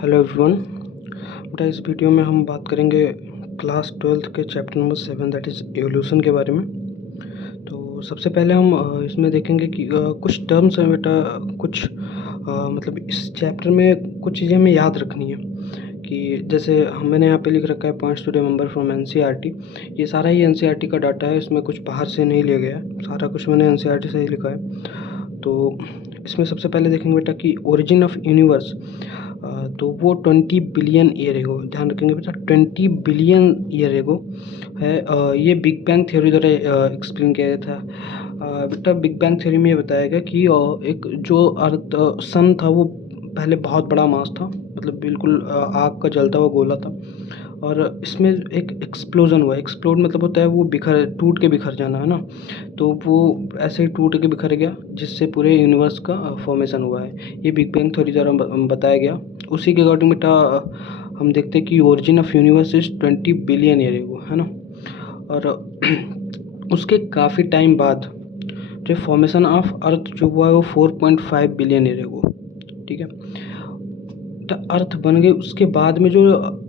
Hello everyone. बेटा इस video में हम बात करेंगे क्लास 12th के chapter number 7 that is evolution के बारे में। तो सबसे पहले हम इसमें देखेंगे कि कुछ टर्म्स हैं बेटा, कुछ मतलब इस चैप्टर में कुछ चीज़ें हमें याद रखनी है कि जैसे मैंने यहाँ पे लिख रखा है points to remember from NCERT. ये सारा ही एनसीईआरटी का डाटा है, इसमें कुछ बाहर से नहीं लिया गया है, सारा कुछ मैंने एनसीईआरटी से ही लिखा है। तो इसमें सबसे पहले देखेंगे बेटा कि ओरिजिन ऑफ यूनिवर्स, तो वो 20 बिलियन ईयर एगो, ध्यान रखेंगे बेटा 20 बिलियन ईयर एगो है। ये बिग बैंग थ्योरी द्वारा एक्सप्लेन किया गया था। बेटा बिग बैंग थ्योरी में ये बताया गया कि एक जो अर्थ सन था वो पहले बहुत बड़ा मास था, मतलब बिल्कुल आग का जलता हुआ गोला था, और इसमें एक एक्सप्लोजन हुआ। एक्सप्लोड मतलब होता है वो टूट के बिखर जाना, है ना। तो वो ऐसे ही टूट के बिखर गया जिससे पूरे यूनिवर्स का फॉर्मेशन हुआ है। ये बिग बैंग थ्योरी द्वारा बताया गया। उसी के अकॉर्डिंग बेटा हम देखते हैं कि origin of universe is 20 billion year ago, है ना। और उसके काफ़ी टाइम बाद जो फॉर्मेशन ऑफ अर्थ जो हुआ है वो 4.5 बिलियन ईयर एगो, ठीक है। तो अर्थ बन गई, उसके बाद में जो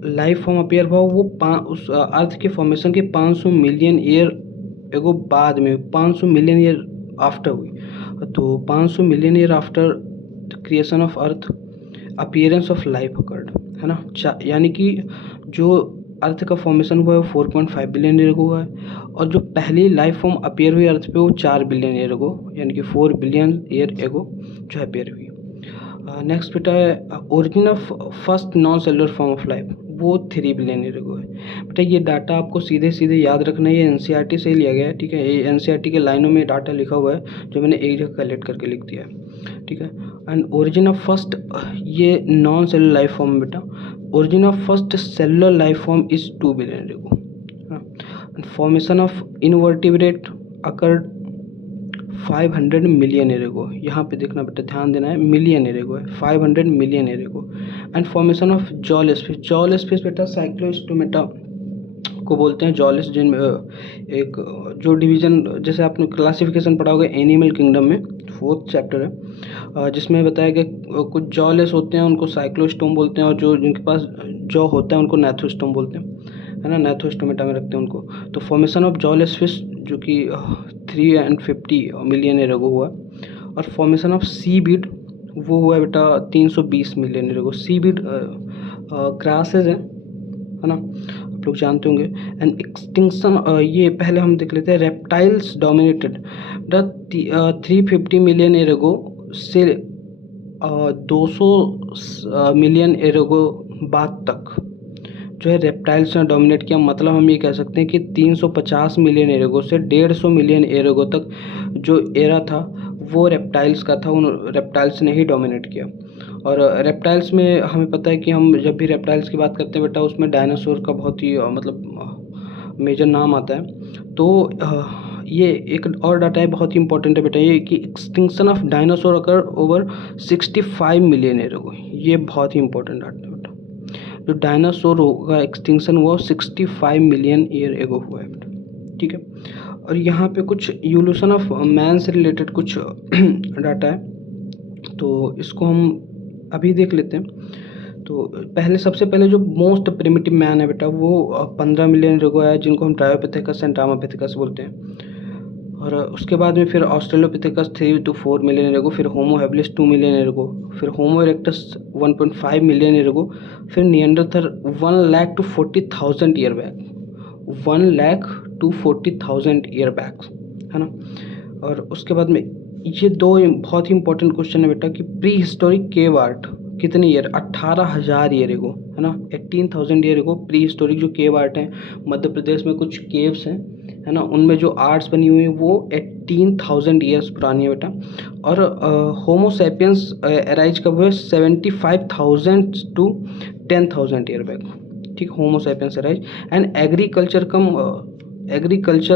लाइफ फॉर्म अपीयर हुआ वो उस अर्थ के फॉर्मेशन के 500 मिलियन ईयर एगो बाद में, 500 मिलियन ईयर आफ्टर हुई। तो 500 million year after the creation of earth appearance of life occurred, है ना। यानी कि जो अर्थ का फॉर्मेशन हुआ है वो 4.5 बिलियन ईयर को हुआ है, और जो पहली लाइफ फॉर्म अपीयर हुई अर्थ पे वो 4 बिलियन ईयर को, यानी कि 4 बिलियन ईयर एगो जो अपीयर हुई। नेक्स्ट बेटा है origin of first non cellular form of life, वो 3 बिलियन ईयर एगो है। बेटा ये डाटा आपको सीधे सीधे याद रखना है, ये एनसीईआरटी से ही लिया गया है, ठीक है। ये एनसीईआरटी के लाइनों में डाटा लिखा हुआ है जो मैंने एक जगह कलेक्ट करके लिख दिया है, ठीक है। एंड ओरिजिन ऑफ फर्स्ट, ये नॉन सेलुलर लाइफ फॉर्म बेटा, origin of first cellular life form is 2 billion year ago. And formation of invertebrate occurred 500 million year ago. यहाँ पे देखना बेटा, ध्यान देना है, मिलियन ईयर एगो है, 500 million year ago. And formation of jawless fish बेटा साइक्लोस्टोमेटा को बोलते हैं जॉलेस, जिनमें एक जो डिवीजन, जैसे आपने क्लासिफिकेशन पढ़ा होगा एनिमल किंगडम में, 4th चैप्टर है, जिसमें बताया गया कुछ जॉलेस होते हैं उनको साइक्लोस्टोम बोलते हैं, और जो जिनके पास जॉ होता है उनको नैथोस्टोम बोलते हैं, है ना। नैथोस्टोमेटा में रखते हैं उनको। तो फॉर्मेशन ऑफ जॉलेस फिश जो कि 350 मिलियन ईयर एगो हुआ, और फॉर्मेशन ऑफ सी बीड वो हुआ है बेटा 320 मिलियन ईयर एगो। सी बीड ग्रासेज है ना, आप लोग जानते होंगे। एंड एक्सटिंक्शन, ये पहले हम देख लेते हैं reptiles dominated the 350 million year ago से 200 मिलियन ईयर एगो बाद तक जो है रेप्टाइल्स ने डोमिनेट किया। मतलब हम ये कह सकते हैं कि 350 मिलियन ईयर एगो से 150 मिलियन ईयर एगो तक जो एरा था वो रेप्टाइल्स का था, उन रेप्टाइल्स ने ही डोमिनेट किया। और रेप्टाइल्स में हमें पता है कि हम जब भी रेप्टाइल्स की बात करते हैं बेटा, उसमें डायनासोर का बहुत ही मतलब मेजर नाम आता है। तो ये एक और डाटा है बहुत ही इंपॉर्टेंट है बेटा, ये कि extinction of dinosaur occur over 65 million year ago. ये बहुत ही इंपॉर्टेंट डाटा है बेटा, जो डायनासोर का एक्सटिंक्शन हुआ 65 मिलियन ईयर एगो हुआ है, ठीक है। और यहाँ पे कुछ इवोल्यूशन ऑफ मैन से रिलेटेड कुछ डाटा है, तो इसको हम अभी देख लेते हैं। तो पहले सबसे पहले जो मोस्ट प्रिमिटिव मैन है बेटा वो 15 मिलियन ईयर एगो है, जिनको हम ट्रायोपिथेकस एंड ड्रामापिथेकस बोलते हैं। और उसके बाद में फिर Australopithecus 3 to 4 million year ago, फिर Homo habilis 2 million year ago, फिर होमो इरेक्टस 1.5 मिलियन ईयर एगो, फिर Neanderthal 1 lakh to 40,000 year back, 1 lakh to 40,000 year back, है ना। और उसके बाद में ये दो बहुत ही इंपॉर्टेंट क्वेश्चन है बेटा कि प्री हिस्टोरिक केव आर्ट कितने ईयर, 18,000 ईयर एगो, है ना। 18,000 ईयर एगो प्री हिस्टोरिक जो केव आर्ट है, मध्य प्रदेश में कुछ केव्स हैं, है ना, उनमें जो आर्ट्स बनी हुई है वो 18,000 ईयर्स पुरानी है बेटा। और होमो सैपियंस अराइज कब हुए, 75,000 to 10,000 ईयर बैक, ठीक। Homo sapiens arise. And agriculture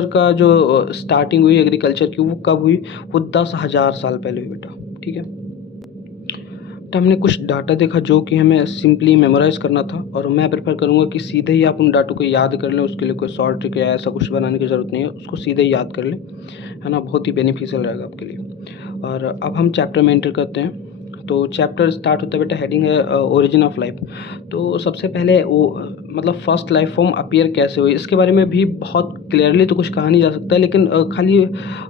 का जो स्टार्टिंग हुई एग्रीकल्चर की वो कब हुई, वो 10,000 साल पहले हुई बेटा, ठीक है। तो हमने कुछ डाटा देखा जो कि हमें सिंपली मेमोराइज करना था, और मैं प्रेफर करूँगा कि सीधे ही आप उन डाटों को याद कर लें, उसके लिए कोई शॉर्ट ट्रिक या ऐसा कुछ बनाने की ज़रूरत नहीं है, उसको सीधे ही याद कर लें, है ना। बहुत ही बेनिफिशियल रहेगा आपके लिए। और अब हम चैप्टर में एंटर करते हैं। तो चैप्टर स्टार्ट होता है बेटा, हेडिंग है ओरिजिन ऑफ लाइफ। तो सबसे पहले वो मतलब फर्स्ट लाइफ फॉर्म अपीयर कैसे हुई, इसके बारे में भी बहुत क्लियरली तो कुछ कहा नहीं जा सकता, लेकिन खाली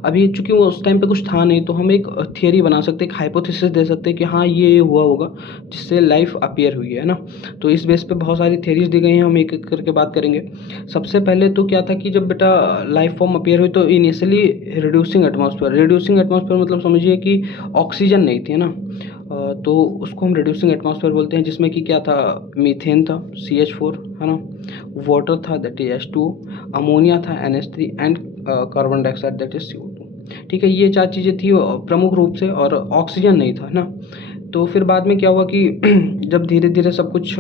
अभी चूँकि वो उस टाइम पे कुछ था नहीं, तो हम एक थियरी बना सकते हैं, एक हाइपोथेसिस दे सकते हैं कि हाँ ये हुआ होगा जिससे लाइफ अपीयर हुई है ना। तो इस बेस पे बहुत सारी थियरीज दी गई हैं, हम एक एक करके बात करेंगे। सबसे पहले तो क्या था कि जब बेटा लाइफ फॉर्म अपीयर हुई तो इनिशियली रिड्यूसिंग एटमॉस्फेयर मतलब समझिए कि ऑक्सीजन नहीं थी, है ना। तो उसको हम रिड्यूसिंग एटमॉस्फेयर बोलते हैं, जिसमें कि क्या था, मीथेन था CH4, है ना, वाटर था दैट इज H2O, अमोनिया था NH3 and carbon dioxide that is CO2। ठीक है, ये 4 चीज़ें थी प्रमुख रूप से, और ऑक्सीजन नहीं था, है ना। तो फिर बाद में क्या हुआ कि जब धीरे धीरे सब कुछ,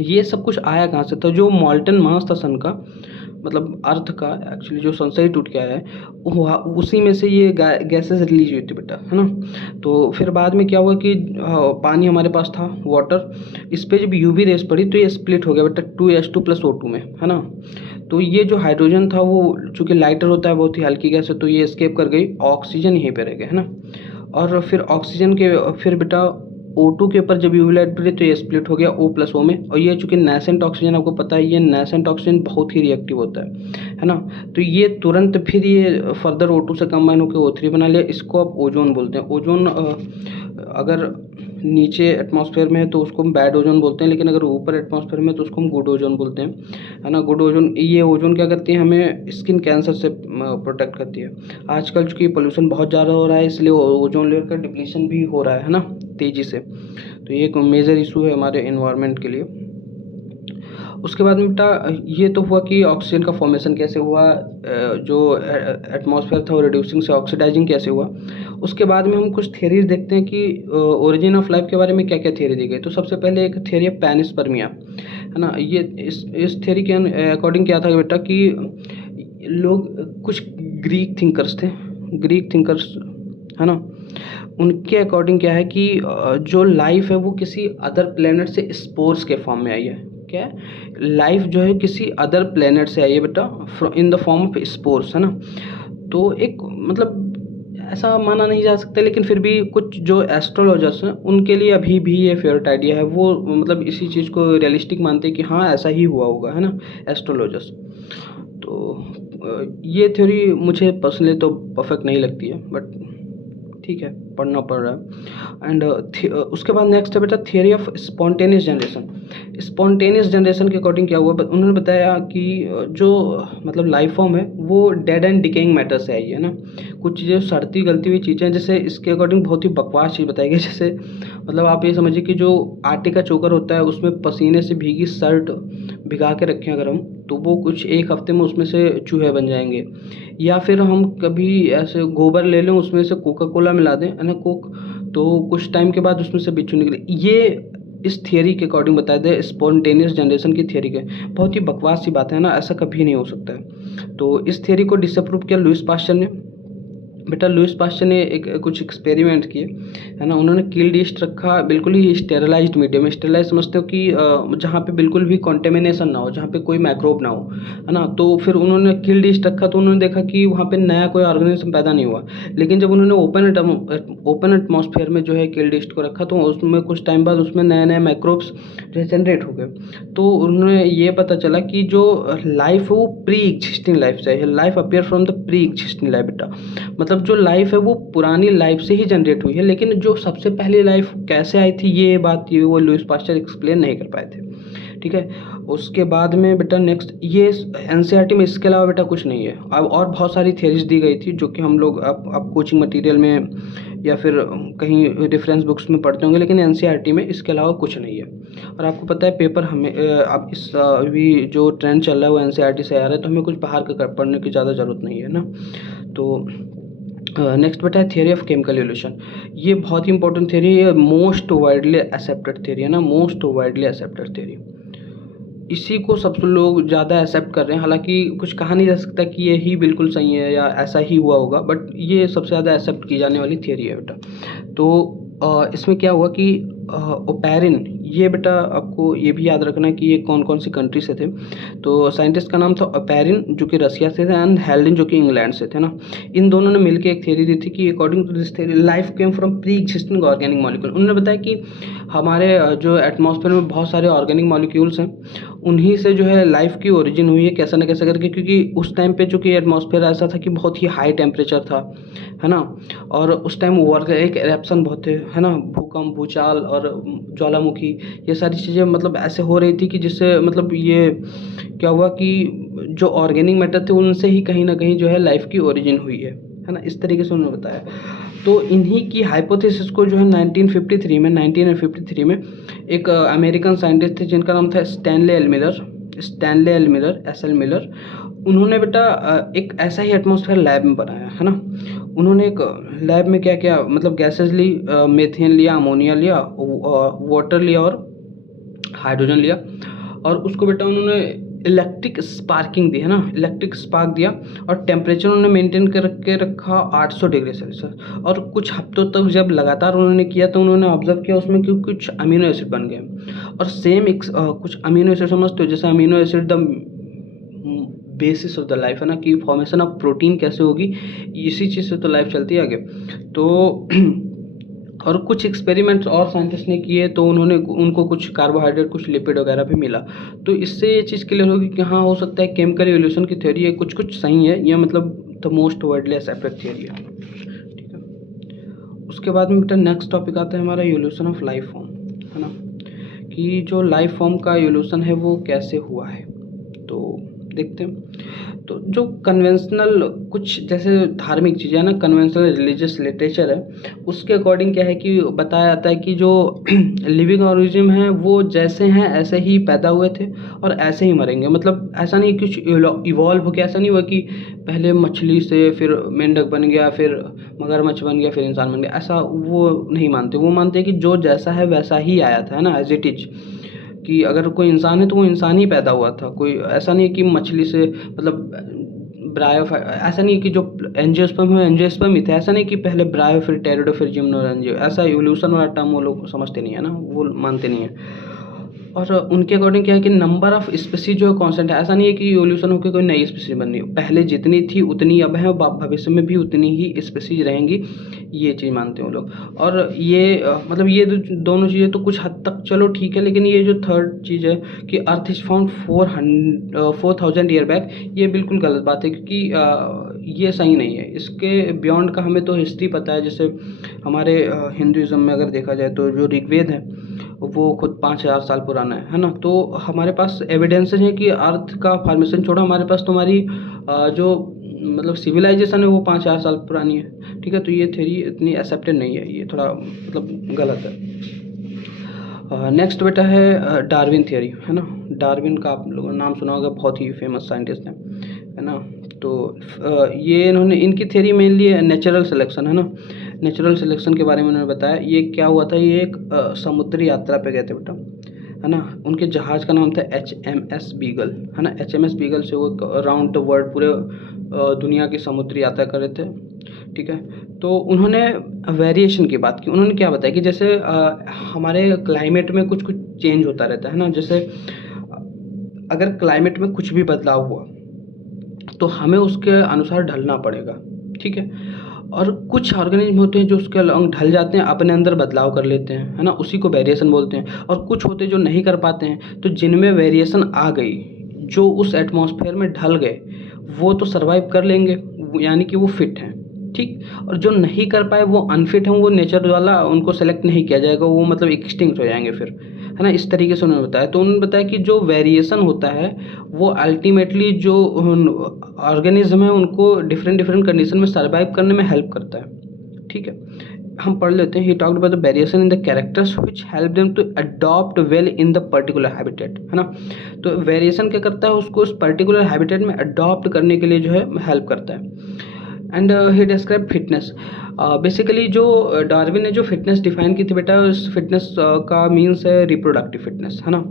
ये सब कुछ आया कहाँ से, तो जो मॉल्टन मास था सन का, मतलब अर्थ का, एक्चुअली जो सन से ही टूट के आया है, उसी में से ये गैसेस रिलीज हुई थी बेटा, है ना। तो फिर बाद में क्या हुआ कि पानी हमारे पास था, वाटर, इस पे जब यूवी रेस पड़ी तो ये स्प्लिट हो गया बेटा 2H2+O2 में, है ना। तो ये जो हाइड्रोजन था वो चूँकि लाइटर होता है, बहुत ही हल्की गैस है, तो ये एस्केप कर गई, ऑक्सीजन यहीं पे रह गया, है ना। और फिर ऑक्सीजन के फिर बेटा O2 के ऊपर जब यूवी लाइट पड़ी तो ये स्प्लिट हो गया O+O में, और ये चूँकि नेसेंट ऑक्सीजन, आपको पता है ये नेसेंट ऑक्सीजन बहुत ही रिएक्टिव होता है ना। तो ये तुरंत फिर ये फर्दर O2 से कंबाइन होकर O3 बना लिया, इसको आप ओजोन बोलते हैं। ओजोन अगर नीचे एटमॉस्फेयर में है तो उसको हम बैड ओजोन बोलते हैं, लेकिन अगर ऊपर एटमॉस्फेयर में तो उसको हम गुड ओजोन बोलते हैं, है ना। गुड ओजोन, ये ओजोन क्या करती है, हमें स्किन कैंसर से प्रोटेक्ट करती है। आजकल चूँकि पोल्यूशन बहुत ज़्यादा हो रहा है, इसलिए ओजोन लेयर का डिप्लीशन भी हो रहा है ना, तेज़ी से। तो ये एक मेजर इशू है हमारे एनवायरनमेंट के लिए। उसके बाद में बेटा ये तो हुआ कि ऑक्सीजन का फॉर्मेशन कैसे हुआ, जो एटमॉस्फेयर था वो रिड्यूसिंग से ऑक्सीडाइजिंग कैसे हुआ। उसके बाद में हम कुछ थियरीज देखते हैं कि ओरिजिन ऑफ लाइफ के बारे में क्या क्या थियरी दी गई। तो सबसे पहले एक थियरी है पैनिस्पर्मिया, है ना। ये इस थियरी के अकॉर्डिंग क्या था बेटा कि लोग कुछ ग्रीक थिंकर्स है ना, उनके अकॉर्डिंग क्या है कि जो लाइफ है वो किसी अदर प्लेनेट से स्पोर्स के फॉर्म में आई है। क्या है, लाइफ जो है किसी अदर प्लेनेट से आई है बेटा in the form of spores, है ना। तो एक मतलब ऐसा माना नहीं जा सकता, लेकिन फिर भी कुछ जो एस्ट्रोलॉजर्स हैं उनके लिए अभी भी ये फेवरेट आइडिया है, वो मतलब इसी चीज़ को रियलिस्टिक मानते हैं कि हाँ ऐसा ही हुआ होगा, है ना, एस्ट्रोलॉजर्स। तो ये थ्योरी मुझे पर्सनली तो परफेक्ट नहीं लगती है, बट ठीक है, पढ़ना पड़ रहा है। एंड उसके बाद नेक्स्ट है बेटा थियरी ऑफ स्पॉन्टेनियस जनरेशन के अकॉर्डिंग क्या हुआ, उन्होंने बताया कि जो मतलब लाइफ फॉर्म है वो डेड एंड डिकेइंग मैटर से आई है ना। कुछ चीज़ें सड़ती गलती हुई चीज़ें, जैसे इसके अकॉर्डिंग बहुत ही बकवास चीज़ बताई गई, जैसे मतलब आप ये समझिए कि जो आटे का चोकर होता है उसमें पसीने से भीगी शर्ट भिगा के रखें अगर हम, तो वो कुछ एक हफ्ते में उसमें से चूहे बन जाएंगे। या फिर हम कभी ऐसे गोबर ले लें, उसमें से कोका कोला मिला दें, है ना, कोक, तो कुछ टाइम के बाद उसमें से बिच्छू निकले। ये इस थियरी के अकॉर्डिंग बताया गया, स्पॉन्टेनियस जनरेशन की थियरी के। बहुत ही बकवास सी बात है ना, ऐसा कभी नहीं हो सकता है। तो इस थियरी को डिसअप्रूव किया लुईस पास्चर ने। बेटा लुईस पास्चर ने एक कुछ एक्सपेरिमेंट किए, है ना। उन्होंने किल्ड यीस्ट रखा बिल्कुल ही स्टेरलाइज्ड मीडियम, स्टेरलाइज समझते हो कि जहाँ पे बिल्कुल भी कॉन्टेमिनेशन ना हो, जहाँ पे कोई माइक्रोब ना हो, है ना। तो फिर उन्होंने किल्ड यीस्ट रखा, तो उन्होंने देखा कि वहाँ पे नया कोई ऑर्गेनिज्म पैदा नहीं हुआ। लेकिन जब उन्होंने ओपन एटमॉस्फेयर में जो है किल्ड यीस्ट को रखा, तो उसमें कुछ टाइम बाद उसमें नए नए माइक्रोब्स जो है जनरेट हो गए। तो उन्होंने ये पता चला कि जो लाइफ है वो प्री एग्जिस्टिंग लाइफ से है, life appear from the pre existing life बेटा। मतलब जो लाइफ है वो पुरानी लाइफ से ही जनरेट हुई है, लेकिन जो सबसे पहली लाइफ कैसे आई थी ये बात वो लुईस पास्चर एक्सप्लेन नहीं कर पाए थे। ठीक है, उसके बाद में बेटा नेक्स्ट ये एनसीईआरटी में इसके अलावा बेटा कुछ नहीं है। अब और बहुत सारी थियरीज दी गई थी जो कि हम लोग अब कोचिंग मटेरियल में या फिर कहीं रेफरेंस बुक्स में पढ़ते होंगे, लेकिन एनसीईआरटी में इसके अलावा कुछ नहीं है। और आपको पता है पेपर हमें अब इस अभी जो ट्रेंड चल रहा है वो एनसीईआरटी से आ रहा है, तो हमें कुछ बाहर का पढ़ने की ज़्यादा ज़रूरत नहीं है ना। तो नेक्स्ट बेटा है थियरी ऑफ केमिकल इवोल्यूशन। ये बहुत ही इंपॉर्टेंट थियरी है, मोस्ट वाइडली एक्सेप्टेड थियरी है ना, मोस्ट वाइडली एक्सेप्टेड थियरी। इसी को सब लोग ज़्यादा एक्सेप्ट कर रहे हैं, हालांकि कुछ कहा नहीं जा सकता कि ये ही बिल्कुल सही है या ऐसा ही हुआ होगा, बट ये सबसे ज़्यादा एक्सेप्ट की जाने वाली थियरी है बेटा। तो इसमें क्या हुआ कि ओपैरिन, ये बेटा आपको ये भी याद रखना है कि ये कौन कौन सी कंट्री से थे। तो साइंटिस्ट का नाम था ओपैरिन जो कि रसिया से थे, एंड हेल्डिन जो कि इंग्लैंड से थे ना। इन दोनों ने मिलकर एक थ्योरी दी थी कि according to this theory life came from pre existing organic molecule. उन्होंने बताया कि हमारे जो एटमॉस्फेयर में बहुत सारे ऑर्गेनिक मॉलिक्यूल्स हैं, उन्हीं से जो है लाइफ की ओरिजिन हुई है कैसा न कैसा करके, क्योंकि उस टाइम पे चूँकि एटमॉस्फेयर ऐसा था कि बहुत ही हाई टेम्परेचर था, है ना। और उस टाइम एक एरप्शन बहुत थे, है ना, भूकंप, भूचाल और ज्वालामुखी, ये सारी चीज़ें मतलब ऐसे हो रही थी कि जिससे मतलब ये क्या हुआ कि जो ऑर्गेनिक मैटर थे उनसे ही कहीं ना कहीं जो है लाइफ की ओरिजिन हुई है ना। इस तरीके से उन्होंने बताया। तो इन्हीं की हाइपोथेसिस को जो है 1953 में एक अमेरिकन साइंटिस्ट थे जिनका नाम था Stanley L Miller, S L Miller. उन्होंने बेटा एक ऐसा ही एटमॉस्फेयर लैब में बनाया, है ना। उन्होंने एक लैब में क्या क्या मतलब गैसेस ली, मीथेन लिया, अमोनिया लिया, वाटर लिया और हाइड्रोजन लिया, और उसको बेटा उन्होंने इलेक्ट्रिक स्पार्किंग दी, है ना, इलेक्ट्रिक स्पार्क दिया, और टेम्परेचर उन्होंने मेंटेन करके रखा 800 डिग्री सेल्सियस। और कुछ हफ्तों तक जब लगातार उन्होंने किया तो उन्होंने ऑब्जर्व किया उसमें कि कुछ अमीनो एसिड बन गए। और सेम कुछ अमीनो एसिड समझते हो, जैसे amino acid the basis of the life, है ना, कि फॉर्मेशन ऑफ प्रोटीन कैसे होगी, इसी चीज़ से तो लाइफ चलती है आगे। तो और कुछ एक्सपेरिमेंट्स और साइंटिस्ट ने किए तो उनको कुछ कार्बोहाइड्रेट, कुछ लिपिड वगैरह भी मिला। तो इससे ये चीज़ क्लियर होगी कि हाँ, हो सकता है केमिकल एवोल्यूशन की थ्योरी है, कुछ कुछ सही है, यह मतलब the most widely accepted theory है, ठीक है। उसके बाद में बेटा नेक्स्ट टॉपिक आता है हमारा एवोल्यूशन ऑफ लाइफ फॉर्म, है ना, कि जो लाइफ फॉर्म का एवोल्यूशन है वो कैसे हुआ है। तो देखते हैं। तो जो कन्वेंशनल कुछ जैसे धार्मिक चीज़ें हैं ना, कन्वेंशनल रिलीजियस लिटरेचर है, उसके अकॉर्डिंग क्या है कि बताया जाता है कि जो लिविंग ऑर्गेनिज्म है वो जैसे हैं ऐसे ही पैदा हुए थे और ऐसे ही मरेंगे। मतलब ऐसा नहीं कुछ इवॉल्व हो गया, ऐसा नहीं हुआ कि पहले मछली से फिर मेंढक बन गया, फिर मगरमच्छ बन गया, फिर इंसान बन गया, ऐसा वो नहीं मानते। वो मानते हैं कि जो जैसा है वैसा ही आया था, है ना, एज इट इज, कि अगर कोई इंसान है तो वो इंसान ही पैदा हुआ था। कोई ऐसा नहीं है कि मछली से मतलब ऐसा नहीं है कि जो एंजियोस्पर्म है एंजियोस्पर्म ही था, ऐसा नहीं कि पहले ब्रायो फिर टेरिडो फिर जिम्नो एंजियो, ऐसा इवोल्यूशन वाला टर्म वो लोग समझते नहीं है ना, वो मानते नहीं है। और उनके अकॉर्डिंग क्या है कि नंबर ऑफ स्पीसीज जो है कांस्टेंट है, ऐसा नहीं है कि इवोल्यूशन होकर कोई नई स्पीसीज बन रही हो, पहले जितनी थी उतनी अब है, भविष्य में भी उतनी ही स्पीसीज रहेंगी, ये चीज़ मानते हैं वो लोग। और ये मतलब ये दोनों चीज़ें तो कुछ हद तक चलो ठीक है, लेकिन ये जो थर्ड चीज़ है कि earth is found 4000 year back, ये बिल्कुल गलत बात है, क्योंकि ये सही नहीं है। इसके बियॉन्ड का हमें तो हिस्ट्री पता है। जैसे हमारे हिंदुज़म में अगर देखा जाए तो जो ऋग्वेद है वो खुद 5000 साल पुराना है ना। तो हमारे पास एविडेंसेस है कि अर्थ का फॉर्मेशन छोड़ा, हमारे पास तो हमारी जो मतलब सिविलाइजेशन है वो 5000 साल पुरानी है, ठीक है। तो ये थ्योरी इतनी एक्सेप्टेड नहीं है, ये थोड़ा मतलब गलत है। नेक्स्ट बेटा है डार्विन थ्योरी, है ना। डार्विन का आप लोगों ने नाम सुना होगा, बहुत ही फेमस साइंटिस्ट है ना। तो ये इनकी थ्योरी मेनली नेचुरल सिलेक्शन, है ना, नेचुरल सिलेक्शन के बारे में उन्होंने बताया। ये क्या हुआ था, ये एक समुद्री यात्रा पे गए थे बेटा, है ना। उनके जहाज़ का नाम था HMS बीगल, है ना। HMS बीगल से वो अराउंड द वर्ल्ड पूरे दुनिया की समुद्री यात्रा कर रहे थे, ठीक है। तो उन्होंने वेरिएशन की बात की। उन्होंने क्या बताया कि जैसे हमारे क्लाइमेट में कुछ कुछ चेंज होता रहता है ना। जैसे अगर क्लाइमेट में कुछ भी बदलाव हुआ तो हमें उसके अनुसार ढलना पड़ेगा, ठीक है। और कुछ ऑर्गेनिज्म होते हैं जो उसके अलॉन्ग ढल जाते हैं, अपने अंदर बदलाव कर लेते हैं, है ना, उसी को वेरिएशन बोलते हैं। और कुछ होते हैं जो नहीं कर पाते हैं, तो जिनमें वेरिएशन आ गई, जो उस एटमॉस्फेयर में ढल गए, वो तो सर्वाइव कर लेंगे, यानी कि वो फिट हैं, ठीक। और जो नहीं कर पाए वो अनफिट हैं, वो नेचर वाला उनको सेलेक्ट नहीं किया जाएगा, वो मतलब एक्सटिंक्ट हो जाएंगे फिर, है ना। इस तरीके से उन्होंने बताया। तो उन्होंने बताया कि जो वेरिएशन होता है वो अल्टीमेटली जो ऑर्गेनिज्म है उनको डिफरेंट डिफरेंट कंडीशन में सर्वाइव करने में हेल्प करता है, ठीक है। हम पढ़ लेते हैं। He talked about the variation in the characters which help them to adopt well in the particular habitat, है ना। तो वेरिएशन क्या करता है, उसको उस पर्टिकुलर हैबिटेट में अडॉप्ट करने के लिए जो है हेल्प करता है। And he describe fitness. Basically जो डार्विन ने जो फिटनेस डिफाइन की थी बेटा, उस फिटनेस का मीन्स है रिप्रोडक्टिव फिटनेस, है ना।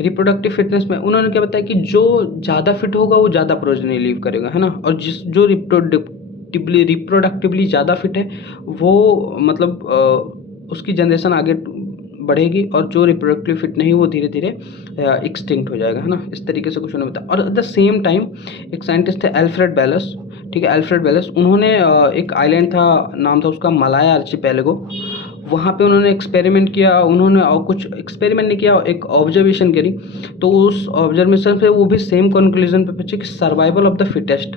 रिप्रोडक्टिव फिटनेस में उन्होंने क्या बताया कि जो ज़्यादा फिट होगा वो ज़्यादा प्रोजेनी लीव करेगा, है ना। और जो रिप्रोडक्टिवली ज़्यादा फिट है वो मतलब उसकी जनरेशन आगे बढ़ेगी और जो रिप्रोडक्टिव फिट नहीं वो धीरे धीरे एक्सटिंक्ट हो जाएगा, है ना। इस तरीके से कुछ उन्होंने बताया। और एट द सेम टाइम एक साइंटिस्ट थे अल्फ्रेड बेलस, ठीक है, अल्फ्रेड बेलस, उन्होंने एक आइलैंड था, नाम था उसका मलाया आर्चिपेलागो। वहाँ पे उन्होंने एक्सपेरिमेंट किया, उन्होंने और कुछ एक्सपेरिमेंट नहीं किया, एक ऑब्जर्वेशन करी। तो उस ऑब्जर्वेशन पे वो भी सेम कंक्लूजन पे पहुंचे कि सर्वाइवल ऑफ द फिटेस्ट,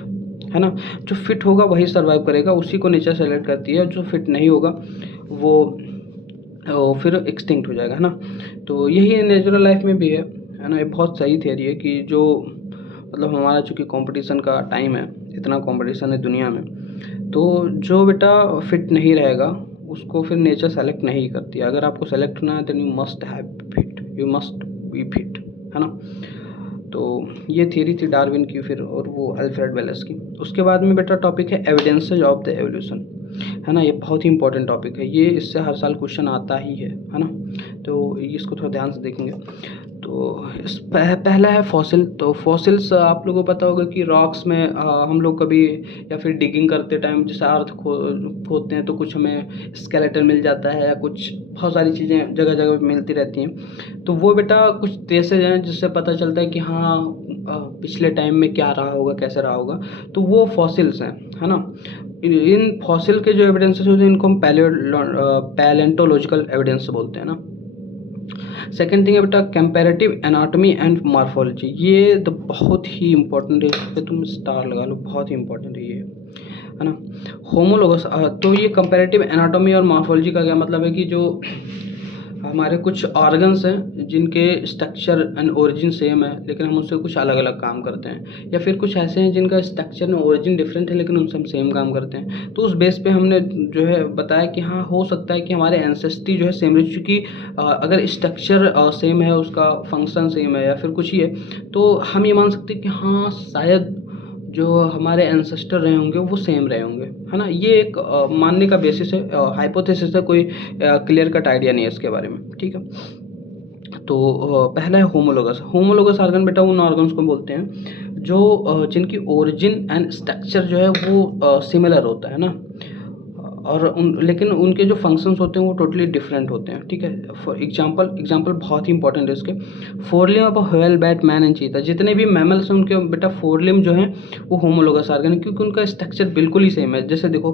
है ना। जो फिट होगा वही सर्वाइव करेगा, उसी को नेचर सेलेक्ट करती है, जो फिट नहीं होगा वो फिर एक्सटिंक्ट हो जाएगा, है ना। तो यही नेचुरल लाइफ में भी है ना। ये बहुत सही थियरी है कि जो मतलब हमारा चूँकि कंपटीशन का टाइम है, इतना कंपटीशन है दुनिया में, तो जो बेटा फिट नहीं रहेगा उसको फिर नेचर सेलेक्ट नहीं करती है। अगर आपको सेलेक्ट होना है then you must have fit, you must be fit, है ना। तो ये थियरी थी डार्विन की फिर, और वो अल्फ्रेड वेलस की। उसके बाद में बेटा टॉपिक है एविडेंसेस ऑफ द एवोल्यूशन, है ना। ये बहुत ही इंपॉर्टेंट टॉपिक है, ये इससे हर साल क्वेश्चन आता ही है ना। तो इसको थोड़ा ध्यान से देखेंगे। तो पहला है फॉसिल। तो फॉसिल्स आप लोगों को पता होगा कि रॉक्स में हम लोग कभी या फिर डिगिंग करते टाइम जैसे अर्थ खोदते हैं तो कुछ हमें स्केलेटन मिल जाता है, या कुछ बहुत सारी चीज़ें जगह जगह पे मिलती रहती हैं। तो वो बेटा कुछ ट्रेसेज हैं जिससे पता चलता है कि हाँ पिछले टाइम में क्या रहा होगा, कैसे रहा होगा। तो वो फॉसिल्स हैं, है ना। इन फॉसिल के जो एविडेंसेस होते हैं इनको हम पैलेंटोलॉजिकल एविडेंस बोलते हैं ना। सेकेंड थिंग है बेटा कंपैरेटिव एनाटॉमी एंड मॉर्फोलॉजी। ये तो बहुत ही इंपॉर्टेंट है, इस पर तुम स्टार लगा लो, बहुत ही इंपॉर्टेंट है ये, है ना। होमोलोगस, तो ये कंपैरेटिव एनाटॉमी और मॉर्फोलॉजी का क्या मतलब है कि जो हमारे कुछ ऑर्गन्स हैं जिनके स्ट्रक्चर एंड ओरिजिन सेम है लेकिन हम उससे कुछ अलग अलग काम करते हैं, या फिर कुछ ऐसे हैं जिनका स्ट्रक्चर एंड ओरिजिन डिफरेंट है लेकिन उनसे हम सेम काम करते हैं। तो उस बेस पे हमने जो है बताया कि हाँ हो सकता है कि हमारे एंसेस्ट्री जो है सेम रहे, क्योंकि अगर स्ट्रक्चर सेम है, उसका फंक्शन सेम है या फिर कुछ ही है, तो हम ये मान सकते हैं कि हाँ शायद जो हमारे एंसेस्टर रहे होंगे वो सेम रहे होंगे, है ना। ये एक मानने का बेसिस है, हाइपोथेसिस है, कोई क्लियर कट आइडिया नहीं है इसके बारे में, ठीक है। तो पहला है होमोलोगस। होमोलोगस ऑर्गन बेटा उन ऑर्गन्स को बोलते हैं जो जिनकी ओरिजिन एंड स्ट्रक्चर जो है वो सिमिलर होता है ना, और लेकिन उनके जो फंक्शंस होते हैं वो टोटली डिफरेंट होते हैं, ठीक है। फॉर एग्जांपल बहुत ही इंपॉर्टेंट है इसके। Forelimb of whale, bat, man and cheetah, जितने भी मैमल्स हैं उनके बेटा फोरलिम जो हैं वो होमोलोगस ऑर्गन है, क्योंकि उनका स्ट्रक्चर बिल्कुल ही सेम है। जैसे देखो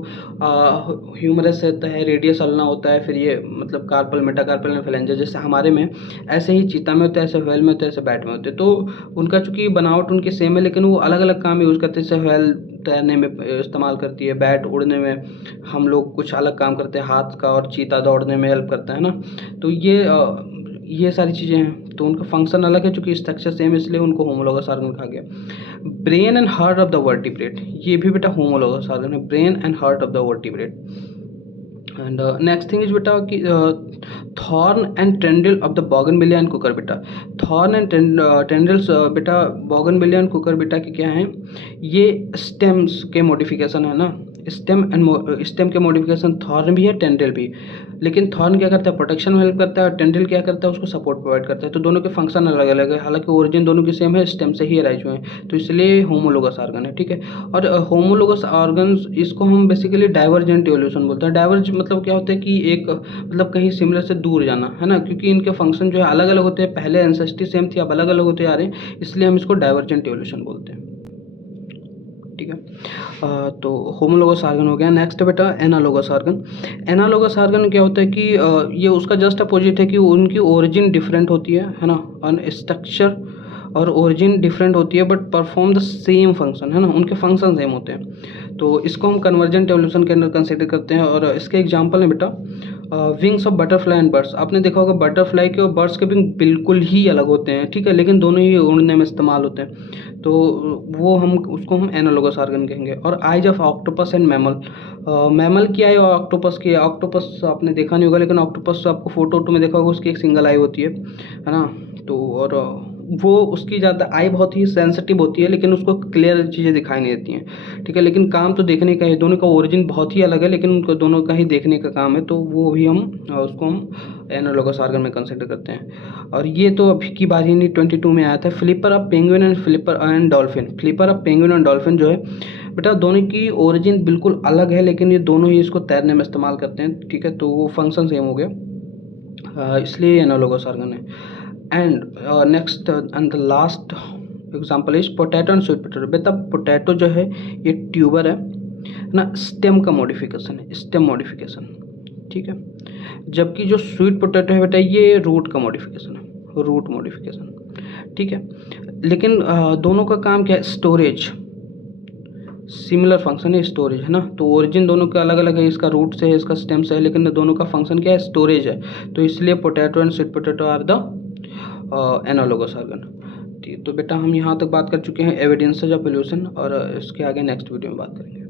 ह्यूमरस होता है, रेडियस अल्ना होता है, फिर ये मतलब कार्पल, मेटाकार्पल एंड फेलेंजर जैसे हमारे में, ऐसे ही चीता में होता है, ऐसे व्हेल में होता है, ऐसे बैट में होते हैं। तो उनका चूँकि बनावट उनकी सेम है लेकिन वो अलग अलग काम यूज़ करते हैं। जैसे व्हेल तैरने में इस्तेमाल करती है, बैट उड़ने में, हम लोग कुछ अलग काम करते हैं हाथ का, और चीता दौड़ने में हेल्प करता है ना। तो ये सारी चीज़ें हैं, तो उनका फंक्शन अलग है, चूँकि स्ट्रक्चर सेम है इसलिए उनको होमोलोगस ऑर्गन कहा गया। Brain and heart of the vertebrate, ये भी बेटा होमोलोगस ऑर्गन है, brain and heart of the vertebrate. And next thing is बेटा कि thorn and tendril of the bougainvillea and Cucurbita. Thorn and tendrils बेटा bougainvillea and Cucurbita के क्या हैं, ये स्टेम्स के मॉडिफिकेशन है ना। स्टेम के मॉडिफिकेशन थॉर्न भी है, टेंड्रिल भी। लेकिन थॉर्न क्या करता है, प्रोटेक्शन में हेल्प करता है, और टेंड्रिल क्या करता है, उसको सपोर्ट प्रोवाइड करता है। तो दोनों के फंक्शन अलग अलग है, हालांकि ओरिजिन दोनों की सेम है, स्टेम से ही अराइज हुए हैं, तो इसलिए होमोलोगस ऑर्गन है, ठीक है। और होमोलोगस ऑर्गन्स इसको हम बेसिकली डाइवर्जेंट इवोल्यूशन बोलते हैं। डाइवर्ज मतलब क्या होता है कि एक मतलब कहीं सिमिलर से दूर जाना, है ना, क्योंकि इनके फंक्शन जो है अलग अलग होते हैं। पहले एंसेस्ट्री सेम थी, अब अलग अलग होते आ रहे हैं, इसलिए हम इसको डाइवर्जेंट इवोल्यूशन बोलते हैं, ठीक है। तो होमोलोगस ऑर्गन हो गया। नेक्स्ट बेटा एनालोगस ऑर्गन। एनालोगस ऑर्गन क्या होता है कि ये उसका जस्ट अपोजिट है कि उनकी ओरिजिन डिफरेंट होती है ना, और स्ट्रक्चर और ओरिजिन डिफरेंट होती है but perform the same function, है ना, उनके फंक्शन सेम होते हैं। तो इसको हम कन्वर्जेंट एवोल्यूशन के अंदर कंसिडर करते हैं। और इसके एग्जांपल है बेटा wings of butterfly and birds. आपने देखा होगा बटरफ्लाई के और बर्ड्स के विंग बिल्कुल ही अलग होते हैं, ठीक है, लेकिन दोनों ही उड़ने में इस्तेमाल होते हैं, तो वो उसको हम एनालोगस ऑर्गन कहेंगे। और eyes of octopus and mammal. Mammal की आई और ऑक्टोपस की, ऑक्टोपस आपने देखा नहीं होगा लेकिन ऑक्टोपस आपको फोटो में देखा होगा, उसकी एक सिंगल आई होती है ना। तो और वो उसकी ज़्यादा आई बहुत ही सेंसिटिव होती है लेकिन उसको क्लियर चीज़ें दिखाई नहीं देती हैं, ठीक है, लेकिन काम तो देखने का है। दोनों का ओरिजिन बहुत ही अलग है लेकिन उनको दोनों का ही देखने का काम है, तो वो भी हम उसको हम एनालोगस ऑर्गन में कंसिडर करते हैं। और ये तो अभी की बारी नहीं, 22 में आया था। Flipper of penguin and flipper and dolphin. Flipper of penguin and dolphin जो है बेटा दोनों की ओरिजिन बिल्कुल अलग है लेकिन ये दोनों ही इसको तैरने में इस्तेमाल करते हैं, ठीक है, तो वो फंक्शन सेम हो गया। इसलिए एनालॉगस ऑर्गन है। And next and the last example is potato and sweet potato. बेटा पोटैटो जो है ये ट्यूबर है ना, स्टेम का मॉडिफिकेशन है, स्टेम मॉडिफिकेशन, ठीक है। जबकि जो स्वीट पोटैटो है बेटा ये रूट का मॉडिफिकेशन है, रूट मॉडिफिकेशन, ठीक है। लेकिन दोनों का काम क्या है, स्टोरेज, सिमिलर फंक्शन है, स्टोरेज है ना। तो ओरिजिन दोनों का अलग अलग है, इसका रूट से है, इसका स्टेम से है, लेकिन दोनों का फंक्शन क्या है, स्टोरेज है। तो इसलिए potato and sweet potato are the analogous organ. ठीक, तो बेटा हम यहाँ तक बात कर चुके हैं एविडेंसेस ऑफ इवोल्यूशन, और इसके आगे नेक्स्ट वीडियो में बात करेंगे।